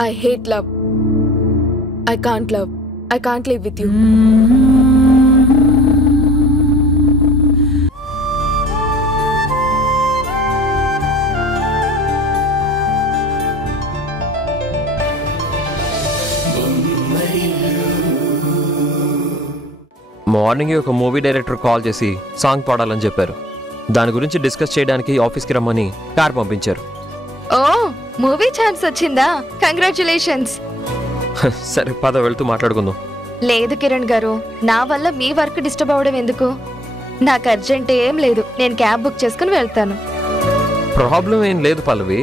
I hate love. I can't love. I can't live with you. Morning ఒక movie director call చేసి song పాడాలని చెప్పారు. దాని గురించి డిస్కస్ చేయడానికి ఆఫీస్కి రమ్మని కార్ పంపించారు. ఓ మూవీ ఛాన్స్ వచ్చిందా? కంగ్రాచులేషన్స్. సరే పద వెళ్తూ మాట్లాడుకుందాం. లేదు కిరణ్ గారు, నా వల్ల మీ వర్క్ డిస్టర్బ్ అవ్వడం ఎందుకు? నాకు అర్జెంట్ ఏం లేదు, నేను క్యాబ్ బుక్ చేసుకుని వెళ్తాను. ప్రాబ్లం ఏం లేదు పల్లవి.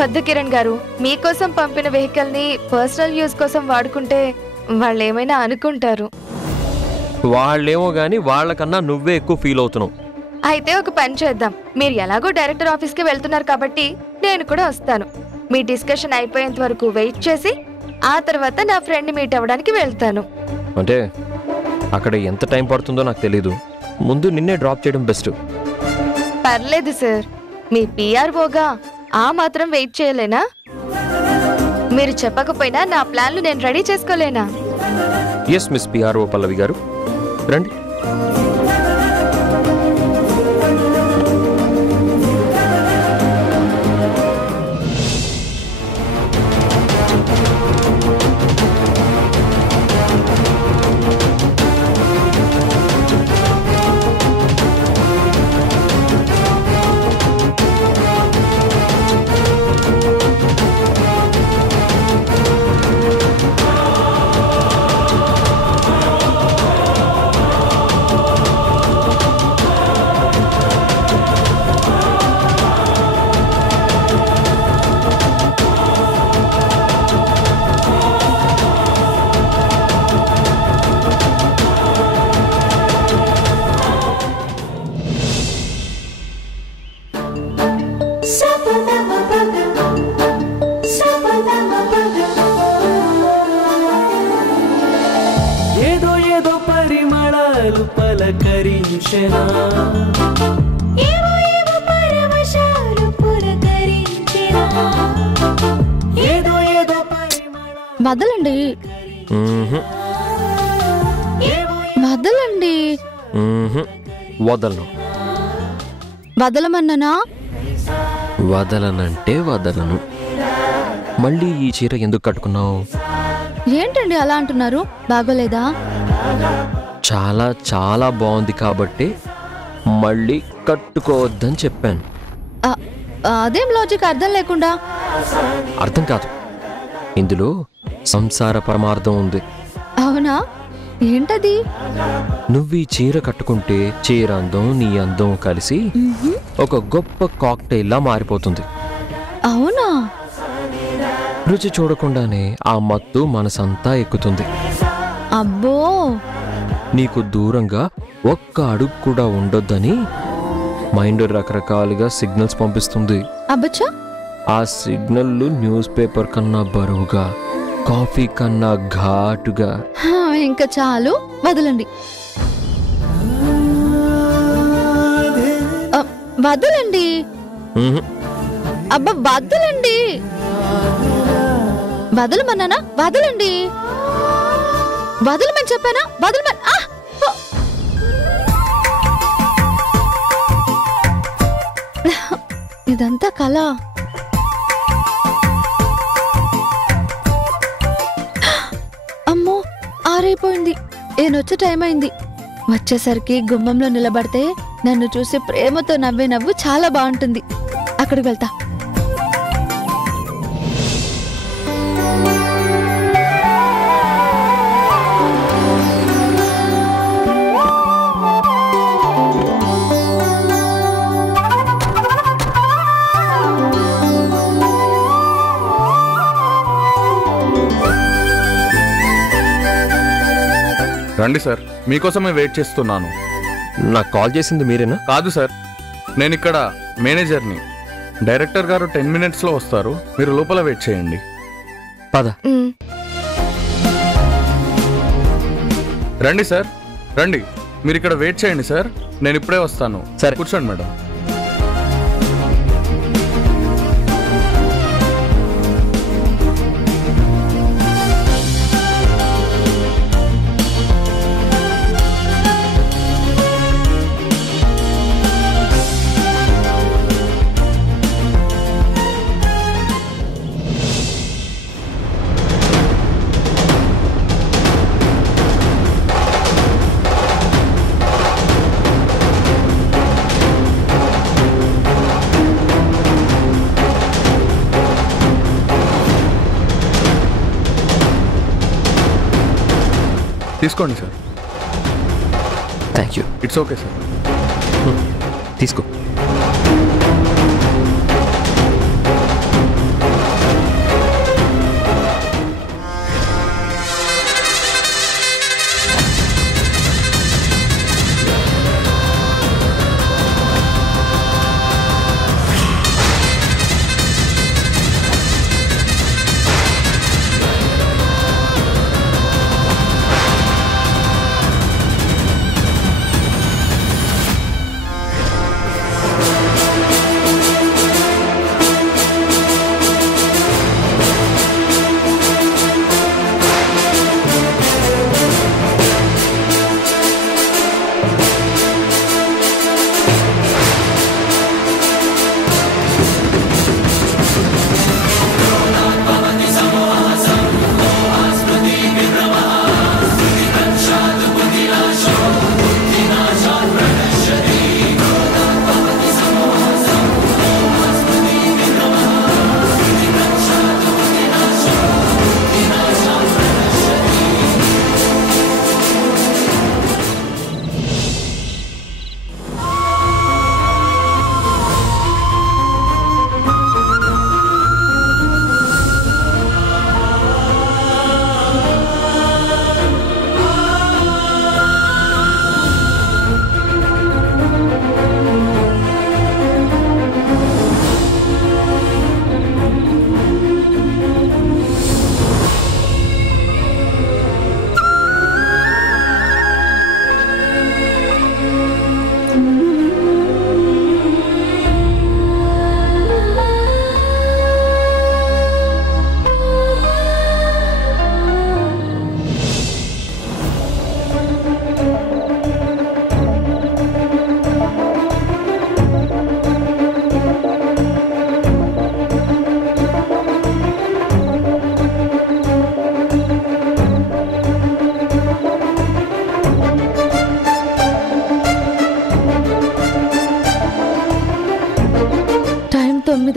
వద్దు కిరణ్ గారు, మీకోసం పంపిన వెహికల్ ని పర్సనల్ యూజ్ కోసం వాడుకుంటే వాళ్ళు ఏమైనా అనుకుంటారు. వాళ్ళేమో గాని వాళ్ళకన్నా నువ్వే ఎక్కువ ఫీల్ అవుతున్నావు. అయితే ఒక పని చేద్దాం, మీరు ఎలాగో డైరెక్టర్ ఆఫీస్కి వెళ్తున్నారు కాబట్టి నేను కూడా వస్తాను. మీ డిస్కషన్ అయిపోయేంత వరకు వెయిట్ చేసి ఆ తర్వాత నా ఫ్రెండ్ మీట్ అవ్వడానికి వెళ్తాను. అంటే అక్కడ ఎంత టైం పడుతుందో నాకు తెలీదు. ముందు నిన్నే డ్రాప్ చేయడం బెస్ట్. పర్లేదు సార్, మీ పిఆర్ఓగా ఆ మాత్రం వెయిట్ చేయలేనా? మీరు చెప్పకపోయినా నా ప్లాన్లు నేను రెడీ చేసుకోలేనా? ఎస్ మిస్ పిఆర్ఓ పల్లవి గారు, రండి. వదలండి వదలండి. వదలను. వదలమన్నానా? వదలనంటే వదలను. మళ్ళీ ఈ చీర ఎందుకు కట్టుకున్నావు? ఏంటండి అలా అంటున్నారు? బాగోలేదా? చాలా చాలా బాగుంది కాబట్టి మళ్ళీ కట్టుకోవద్దని చెప్పాను. అదేం లాజిక్ అర్థం లేకుండా? అర్థం కాదు, ఇందులో సంసార పరమార్థం ఉంది. అవునా? ఏంటది? నువ్వు ఈ చీర కట్టుకుంటే చీర అందం నీ అందం కలిసి ఒక గొప్ప కాక్టైల్ లా మారిపోతుంది. అవునా? రుచి చూడకుండానే ఆ మత్తు మనసంతా ఎక్కుతుంది. అబ్బో, నీకు దూరంగా ఒక్క అడుగు కూడా ఉండొద్దని మైండ్ రకరకాలుగా సిగ్నల్స్ పంపిస్తుంది. అబ్బచ్చా? ఆ సిగ్నల్లు న్యూస్ పేపర్ కన్నా బరువుగా, కాఫీ కన్నా ఘాటుగా. ఇంకా చాలు, వదలండి. వదలండి. అబ్బా వదలండి. వదలమన్నానా? వదలండి. వదలమని చెప్పానా? వదలమని. ఇదంతా కళ. అమ్మో, ఆరైపోయింది. ఏనొచ్చే టైం అయింది. వచ్చేసరికి గుమ్మంలో నిలబడితే నన్ను చూసి ప్రేమతో నవ్వే నవ్వు చాలా బాగుంటుంది. అక్కడికి వెళ్తా. రండి సార్, మీకోసమే వెయిట్ చేస్తున్నాను. నాకు కాల్ చేసింది మీరేనా? కాదు సార్, నేను ఇక్కడ మేనేజర్ని. డైరెక్టర్ గారు 10 minutesలో వస్తారు, మీరు లోపల వెయిట్ చేయండి. పద. రండి సార్, రండి. మీరు ఇక్కడ వెయిట్ చేయండి సార్, నేను ఇప్పుడే వస్తాను. సరే, కూర్చోండి మేడం. తీసుకోండి sir. Thank you. It's okay sir. తీసుకో.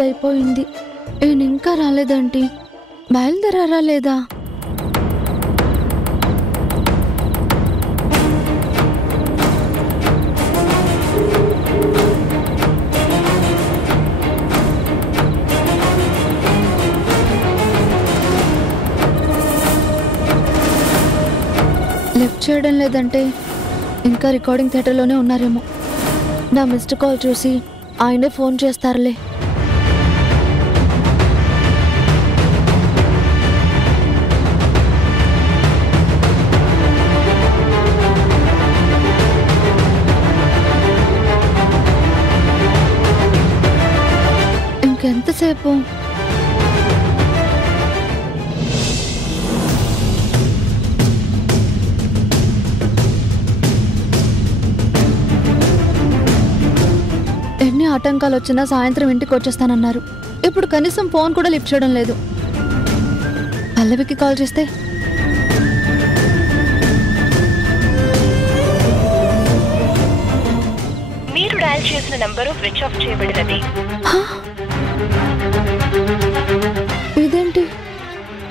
అయిపోయింది. ఈయన ఇంకా రాలేదండి. బయలుదేరారా లేదా? లిఫ్ట్ చేయడం లేదంటే ఇంకా రికార్డింగ్ థియేటర్లోనే ఉన్నారేమో. నా మిస్డ్ కాల్ చూసి ఆయనే ఫోన్ చేస్తారులే. ఇంకెంతసేపు? ఎన్ని ఆటంకాలు వచ్చినా సాయంత్రం ఇంటికి వచ్చేస్తానన్నారు. ఇప్పుడు కనీసం ఫోన్ కూడా లిఫ్ట్ చేయడం లేదు. పల్లవికి కాల్ చేస్తే మీరు డయల్ చేసిన నంబరు స్విచ్ ఆఫ్ చేయబడినది. ఇదేంటి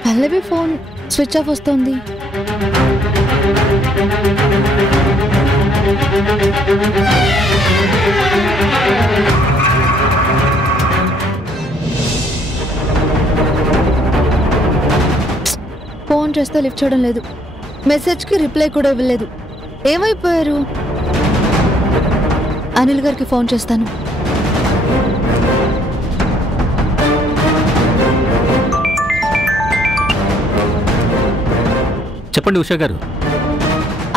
పల్లవి ఫోన్ స్విచ్ ఆఫ్ వస్తుంది? ఫోన్ చేస్తే లిఫ్ట్ చేయడం లేదు. మెసేజ్కి రిప్లై కూడా ఇవ్వలేదు. ఏమైపోయారు? అనిల్ గారికి ఫోన్ చేస్తాను. చెప్పండి ఉషా గారు.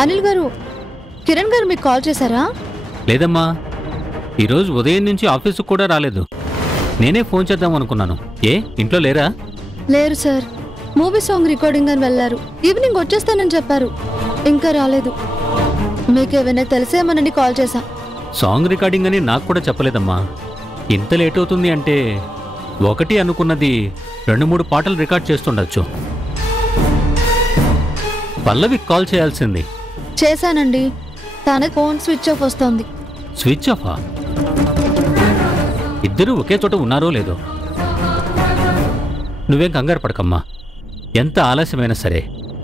అనిల్ గారు, కిరణ్ గారు మీకు కాల్ చేశారా? లేదమ్మా, ఈరోజు ఉదయం నుంచి ఆఫీసుకు కూడా రాలేదు. నేనే ఫోన్ చేద్దాం అనుకున్నాను. ఏ ఇంట్లో లేరా? లేరు సార్. మూవీ సాంగ్ రికార్డింగ్ అని వెళ్ళారు. ఈవినింగ్ వచ్చేస్తానని చెప్పారు. ఇంకా రాలేదు. మీకేమైనా తెలిసేమోనని కాల్ చేశా. సాంగ్ రికార్డింగ్ అని నాకు కూడా చెప్పలేదమ్మా. ఇంత లేట్ అవుతుంది అంటే ఒకటి అనుకున్నది 2-3 పాటలు రికార్డ్ చేస్తుండొచ్చు. పల్లవికి కాల్ చేయాల్సింది. చేశానండి. తన ఫోన్ స్విచ్ ఆఫ్ వస్తుంది. స్విచ్ ఆఫా? ఇద్దరూ ఒకే చోట ఉన్నారో లేదో. నువ్వేం కంగారు పడకమ్మా. ఎంత ఆలస్యమైనా సరే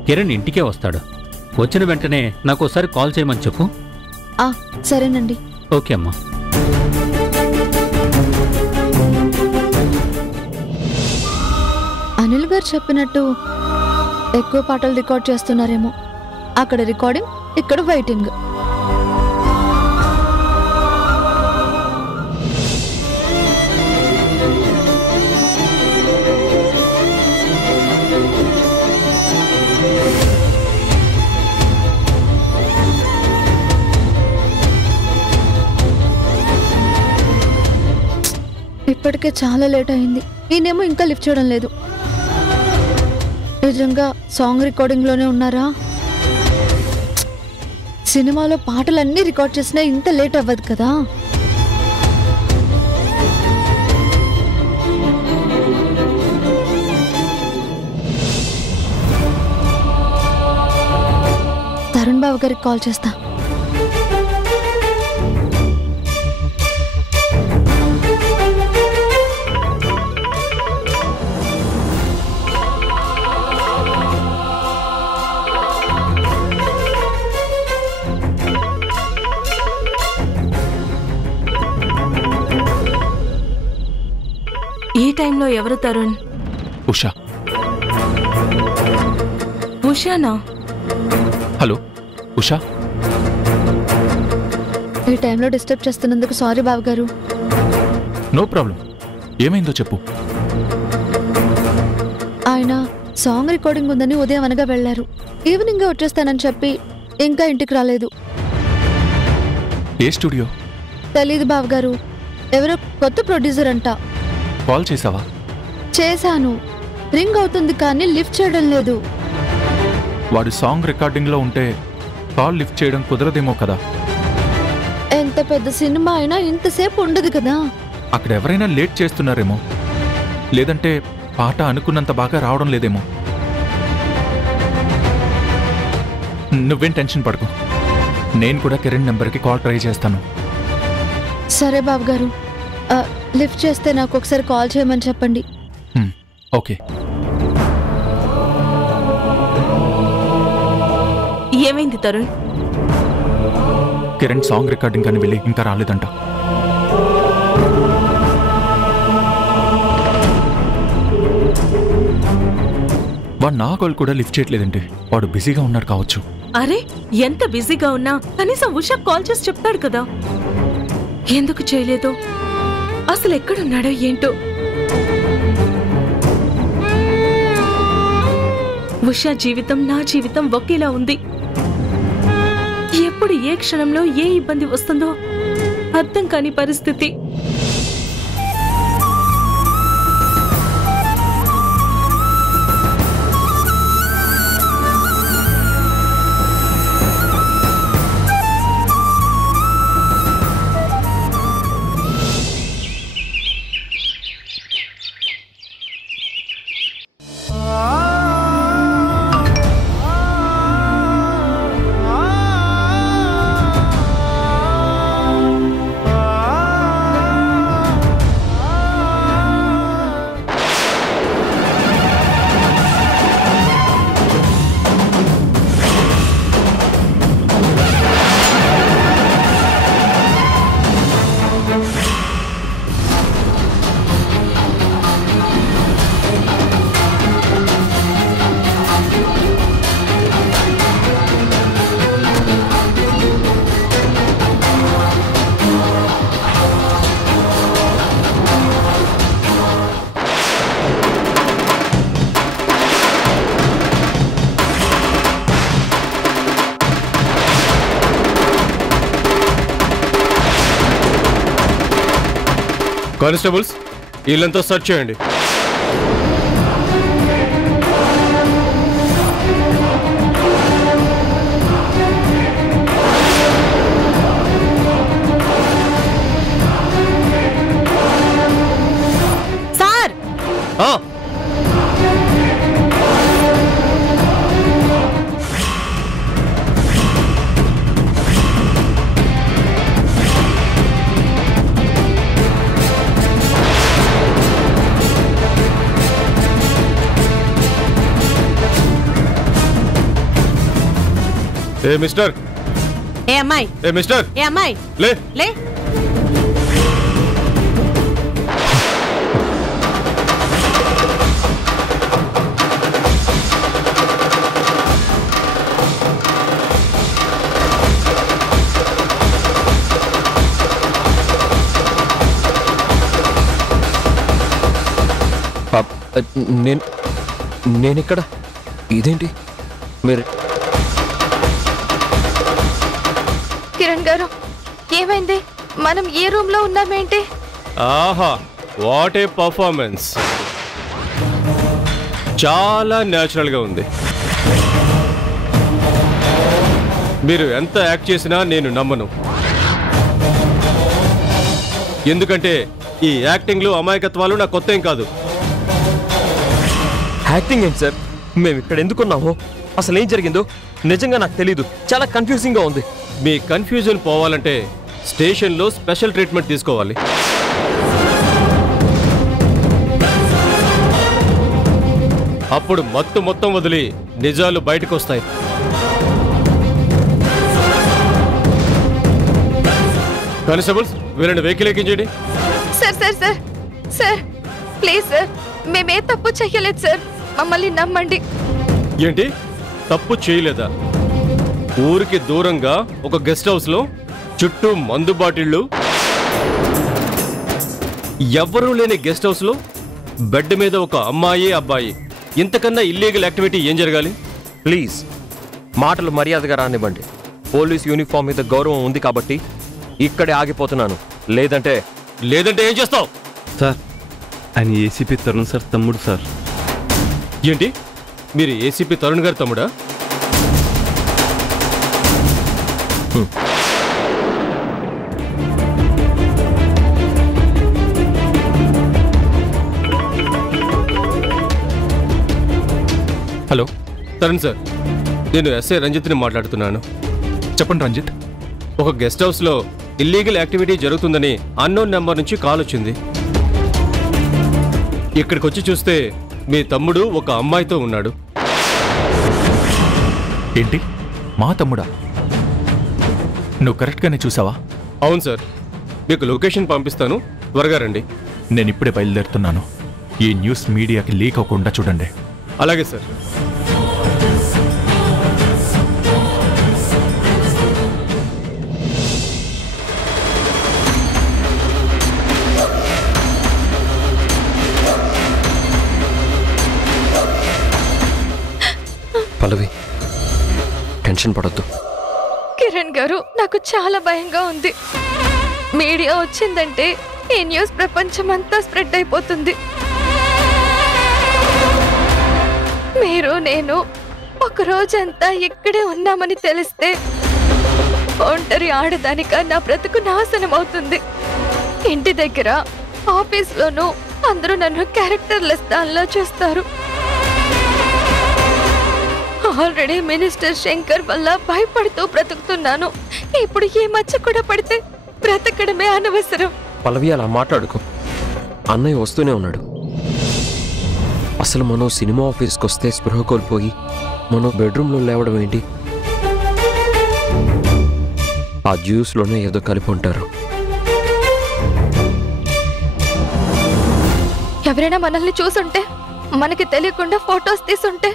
కిరణ్ ఇంటికే వస్తాడు. వచ్చిన వెంటనే నాకు ఒకసారి కాల్ చేయమని చెప్పు. సరేనండి. ఓకే అమ్మా. అనిల్ గారు చెప్పినట్టు ఎక్కువ పాటలు రికార్డ్ చేస్తున్నారేమో. అక్కడ రికార్డింగ్, ఇక్కడ వెయిటింగ్. ఇప్పటికే చాలా లేట్ అయింది. ఈయనేమో ఇంకా లిఫ్ట్ చేయడం లేదు. నిజంగా సాంగ్ రికార్డింగ్లోనే ఉన్నారా? సినిమాలో పాటలన్నీ రికార్డ్ చేసినా ఇంత లేట్ అవ్వదు కదా. తరుణ్ బాబు గారికి కాల్ చేస్తా. ఈ టైంలో ఎవరు తరుణ్? ఉషా. ఉషానా? హలో ఉషా. ఈ టైంలో డిస్టర్బ్ చేస్తున్నందుకు sorry Babu garu. No problem. ఏమైందో చెప్పు. ఆయన సాంగ్ రికార్డింగ్ ఉందని ఉదయం అనగా వెళ్లారు. ఈవినింగ్ వచ్చేస్తానని చెప్పి ఇంకా ఇంటికి రాలేదు. ఏ స్టూడియో? తెలీదు బాబు గారు. ఎవరో కొత్త ప్రొడ్యూసర్ అంట. కాల్ చేసావా? చేశాను. రింగ్ అవుతుంది కానీ లిఫ్ట్ చేయడం లేదు. వాడు సాంగ్ రికార్డింగ్లో ఉంటే కాల్ లిఫ్ట్ చేయడం కుదరదేమో కదా. ఎంత పెద్ద సినిమా అయినా ఇంతసేపు ఉండదు కదా. అక్కడ ఎవరైనా లేట్ చేస్తున్నారేమో, లేదంటే పాట అనుకున్నంత బాగా రావడం లేదేమో. నువ్వేం టెన్షన్ పడకు. నేను కూడా కిరణ్ నెంబర్కి కాల్ ట్రై చేస్తాను. సరే బాబు గారు. లిఫ్ట్ చేస్తే నాకు ఒకసారి కాల్ చేయమని చెప్పండి. ఓకే. ఏమైంది తరుణ్? కిరణ్ సాంగ్ రికార్డింగ్ అని వెళ్ళి ఇంకా రాలేదంట. వాడు నా కాల్ కూడా లిఫ్ట్ చేయట్లేదంటే వాడు బిజీగా ఉన్నాడు కావచ్చు. అరే, ఎంత బిజీగా ఉన్నా కనీసం ఉషా కాల్ చేసి చెప్తాడు కదా. ఎందుకు చేయలేదో? అసలు ఎక్కడున్నాడో ఏంటో. ఉషా జీవితం నా జీవితం ఒకేలా ఉంది. ఎప్పుడు ఏ క్షణంలో ఏ ఇబ్బంది వస్తుందో అర్థం కాని పరిస్థితి. కానిస్టేబుల్స్, వీళ్ళంతా సెర్చ్ చేయండి. సార్! ఏ మిస్టర్ ఏ అమ్మాయి ఏ మిస్టర్ ఏ అమ్మాయి లే లే నేనిక్కడ ఇదేంటి మీరు కిరణ్ గారు ఏమైంది? మనం ఏ రూమ్ లో ఉన్నామేంటి? ఆహా వాట్ ఏ పర్ఫార్మెన్స్, చాలా న్యాచురల్ గా ఉంది. మీరు ఎంత యాక్ట్ చేసినా నేను నమ్మను. ఎందుకంటే ఈ యాక్టింగ్లు అమాయకత్వాలు నాకు కొత్త ఏం కాదు. యాక్టింగ్ ఏంటి సార్? మేము ఇక్కడ ఎందుకున్నామో అసలు ఏం జరిగిందో నిజంగా నాకు తెలీదు. చాలా కన్ఫ్యూజింగ్ గా ఉంది. మీ కన్ఫ్యూజన్ పోవాలంటే స్టేషన్లో స్పెషల్ ట్రీట్మెంట్ తీసుకోవాలి. అప్పుడు మొత్తం వదిలి నిజాలు బయటకు వస్తాయి. కానిస్టేబుల్స్ వీళ్ళని వెహికల్ ఎక్కించండి. Sir sir sir sir please sir, మేమే తప్పు చెయ్యలేదు సార్, మమ్మల్ని నమ్మండి. ఏంటి తప్పు చేయలేదా? ఊరికి దూరంగా ఒక గెస్ట్ హౌస్ లో చుట్టూ మందు బాటిళ్ళు, ఎవ్వరూ లేని గెస్ట్ హౌస్ లో బెడ్ మీద ఒక అమ్మాయి అబ్బాయి, ఇంతకన్నా ఇల్లీగల్ యాక్టివిటీ ఏం జరగాలి? ప్లీజ్ మాటలు మర్యాదగా రానివ్వండి. పోలీస్ యూనిఫామ్ మీద గౌరవం ఉంది కాబట్టి ఇక్కడే ఆగిపోతున్నాను. లేదంటే ఏం చేస్తావు? సార్ ఆయన ఏసీపీ తరుణ్ సార్ తమ్ముడు సార్. ఏంటి మీరు ఏసీపీ తరుణ్ గారి తమ్ముడా? హలో తరుణ్ సార్, నేను ఎస్ఐ రంజిత్ని మాట్లాడుతున్నాను. చెప్పండి రంజిత్. ఒక గెస్ట్ హౌస్ లో ఇల్లీగల్ యాక్టివిటీ జరుగుతుందని అన్నోన్ నెంబర్ నుంచి కాల్ వచ్చింది. ఇక్కడికి వచ్చి చూస్తే మీ తమ్ముడు ఒక అమ్మాయితో ఉన్నాడు. ఏంటి మా తమ్ముడా? నువ్వు కరెక్ట్గానే చూసావా? అవును సార్, మీకు లొకేషన్ పంపిస్తాను, త్వరగా రండి. నేను ఇప్పుడే బయలుదేరుతున్నాను. ఈ న్యూస్ మీడియాకి లీక్ అవ్వకుండా చూడండి. అలాగే సార్. పల్లవి టెన్షన్ పడొద్దు. కిరణ్ గారు నాకు చాలా భయంగా ఉంది. మీడియా వచ్చిందంటే ఈ న్యూస్ ప్రపంచమంతా స్ప్రెడ్ అయిపోతుంది. మీరు నేను ఒక రోజంతా ఇక్కడే ఉన్నామని తెలిస్తే ఒంటరి ఆడదానిక నా బ్రతుకు నాశనం అవుతుంది. ఇంటి దగ్గర ఆఫీస్లోనూ అందరూ నన్ను క్యారెక్టర్లెస్ దానిలో చూస్తారు. ఆల్రెడీ మినిస్టర్ శంకర్ వల్ల భయపడుతూ బ్రతుకుతున్నాను. ఇప్పుడు ఈ మచ్చ కూడా పడితే బ్రతకడమే అనవసరం. పల్లవి అలా మాట్లాడుకో. అన్నయ్య వస్తూనే ఉన్నాడు. అసలు మనం సినిమా ఆఫీస్కి వస్తే స్పృహ కోల్పోయి మనం బెడ్రూమ్లో లేవడం ఏంటి? ఆ జ్యూస్లోనే ఏదో కలిపి ఉంటారు. ఎవరైనా మనల్ని చూసుంటే, మనకి తెలియకుండా ఫొటోస్ తీసుంటే?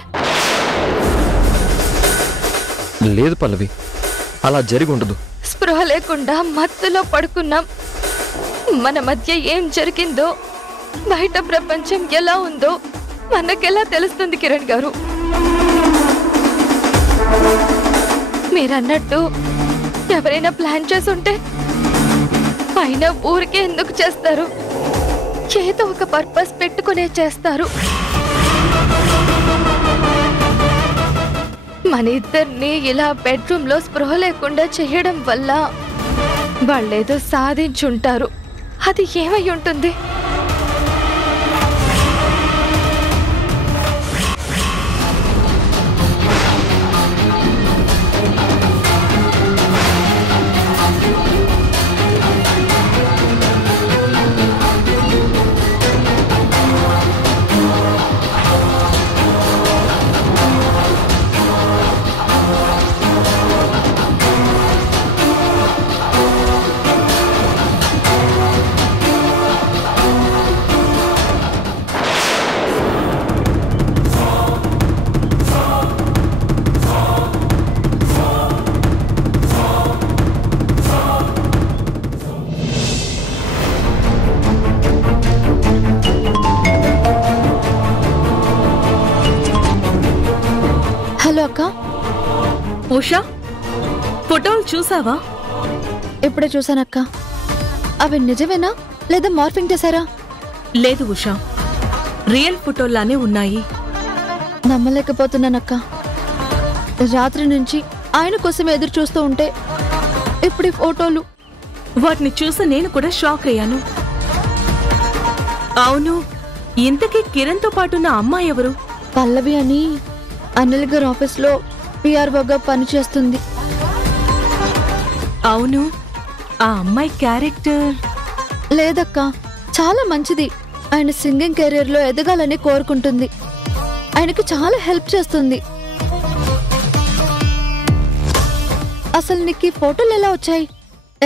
లేదు పల్లవి, అలా జరిగి ఉండదు. స్పృహ లేకుండా మత్తులో పడుకున్నాం. మన మధ్య ఏం జరిగిందో, బయట ప్రపంచం ఎలా ఉందో మనకెలా తెలుస్తుంది కిరణ్ గారు? మీరన్నట్టు ఎవరైనా ప్లాన్ చేసుంటే అయినా ఊరికే ఎందుకు చేస్తారు? ఏదో ఒక పర్పస్ పెట్టుకునే చేస్తారు. మన ఇద్దరిని ఇలా బెడ్రూమ్ లో స్పృహ లేకుండా చేయడం వల్ల వాళ్ళేదో సాధించుంటారు. అది ఏమై ఉంటుంది? హలో అక్క. ఉషా, ఫోటోలు చూసావా? ఇప్పుడే చూసానక్క. అవి నిజమేనా లేదా మార్ఫింగ్ చేశారా? లేదు ఉషా, రియల్ ఫోటోల్లానే ఉన్నాయి. నమ్మలేకపోతున్నానక్క. రాత్రి నుంచి ఆయన కోసం ఎదురు చూస్తూ ఉంటే ఇప్పుడు ఈ ఫోటోలు. వాటిని చూసి నేను కూడా షాక్ అయ్యాను. అవును, ఇంతకీ కిరణ్తో పాటున్న అమ్మాయి ఎవరు? పల్లవి అని అనిల్ గారి ఆఫీస్లో పిఆర్ఓగా పనిచేస్తుంది. అవును, ఆ అమ్మాయి క్యారెక్టర్. లేదక్క, చాలా మంచిది. ఆయన సింగింగ్ కెరీర్లో ఎదగాలని కోరుకుంటుంది. ఆయనకి చాలా హెల్ప్ చేస్తుంది. అసలు నీకు ఈ ఫోటోలు ఎలా వచ్చాయి?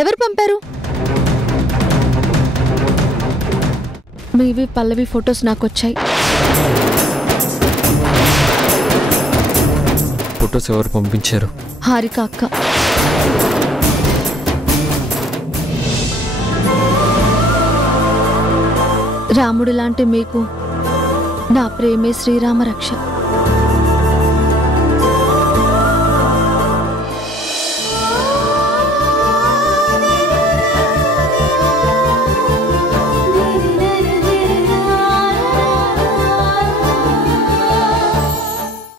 ఎవరు పంపారు? మీవి పల్లవి ఫొటోస్ నాకు వచ్చాయి. ఫొటోస్ ఎవరు పంపించారు? హారిక అక్క. రాముడు లాంటి మీకు నా ప్రేమే శ్రీరామ రక్ష.